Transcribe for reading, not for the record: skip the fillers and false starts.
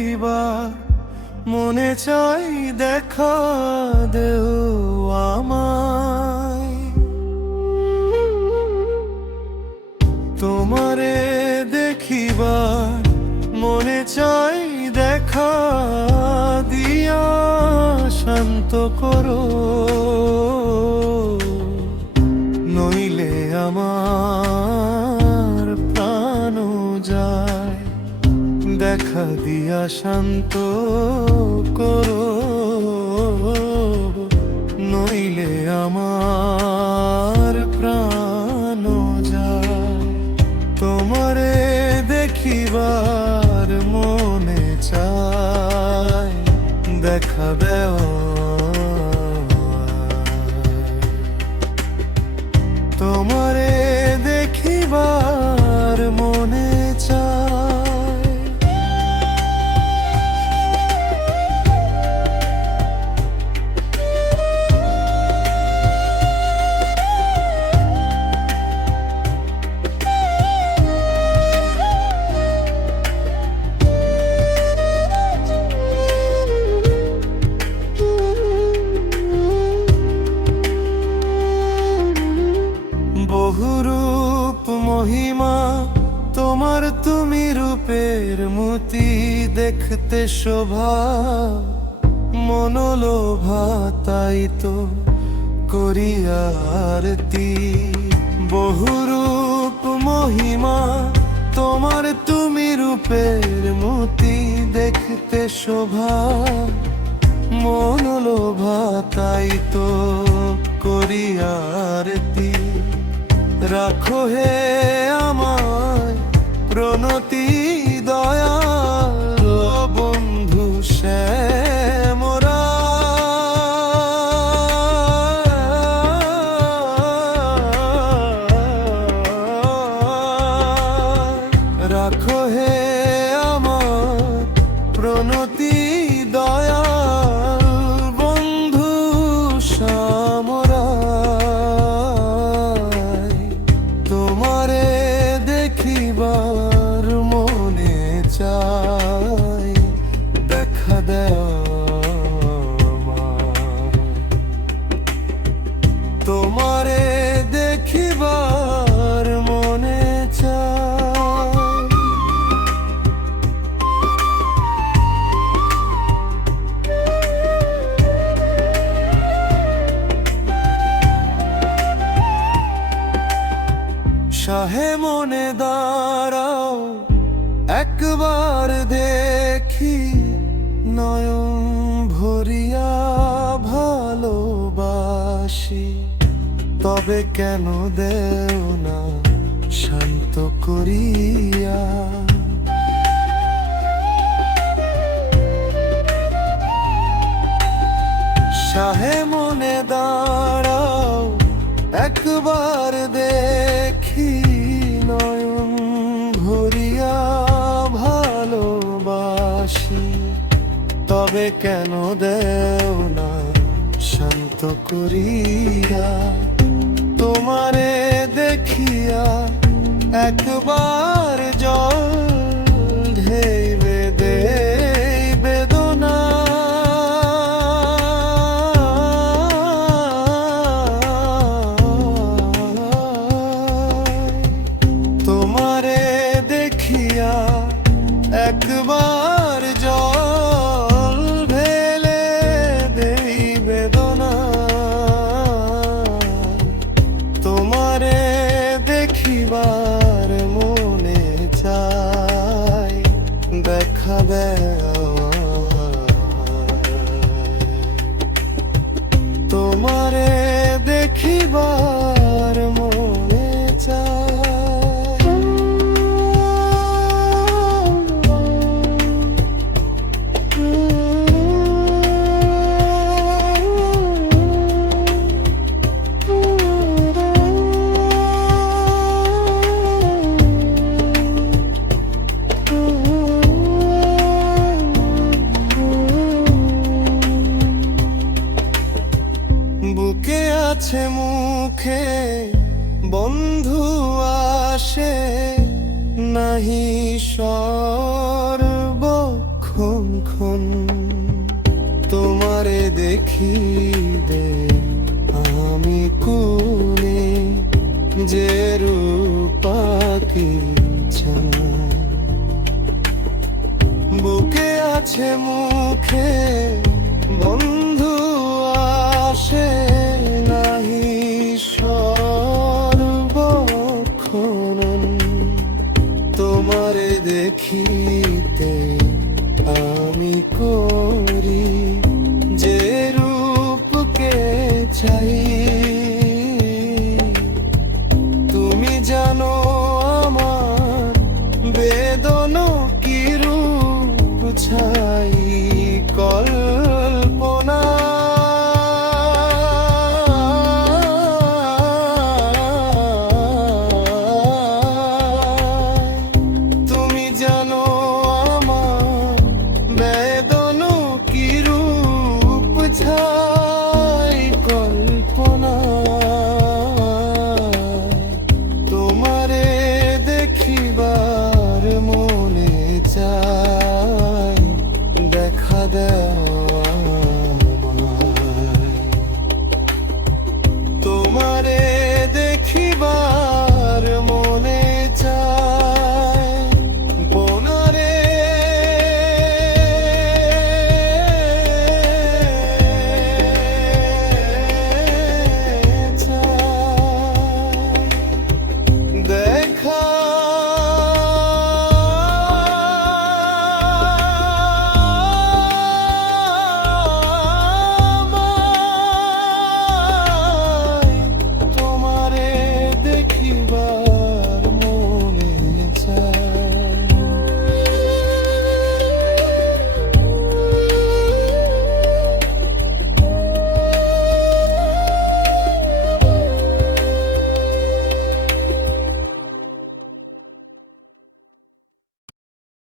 দেখিবার মনে চাই, দেখা দেও আমায়। তোমারে দেখিবার মনে চাই, দেখা দিয়া শান্ত করো, নইলে আমার প্রাণ যায়। দেখা দিয়া শান্ত করো, নইলে আমার প্রাণ যায়। তোমারে দেখিবার মনে চায়, দেখা দেও। তোমারে দেখিবার মনে চায়। বহুরূপ মহিমা তোমার, তুমি রূপের মতি, দেখতে শোভা মনোলোভা, তাই তো করি আরতি। বহুরূপ মহিমা তোমার, তুমি রূপের মতি, দেখতে শোভা মনোলোভা, তাই তো করি আরতি। রাখো হে আমায় প্রণতি, দয়াল বন্ধু শ্যামরা। রাখো হে আমার প্রণতি, দয়াল বন্ধু শ্যামরা। তোমারে দেখিবার মনে চাই, দেখা দেও আমায়। তোমারে দেখিবার মনে চাই। শাহে মনে দাঁড়াও, একবার দেখি নয়ন ভরিয়া ভালোবাসি। তবে কেন দেও না শান্ত করিয়া। শাহে মনে দাঁড়াও, একবার দেখি নয়ন ভরিয়া ভালোবাসি। তবে কেন দেও না শান্ত করিয়া। তোমারে দেখিয়া একবার জল ঢেইবে দেই বেদনা। তোমারে দেখিয়া একবার জল ঢেলে দেই বেদনা। তোমারে দেখিবার মনে চাই, দেখা দেও। তোমারে দেখিবার মনে চাই। বুকে আছে মুখে বন্ধু আসে, নাহি সর্বক্ষ ক্ষণ ক্ষণ তোমারে দেখিলে আমি কোনে যে রূপাকি চান। বুকে আছে মুখে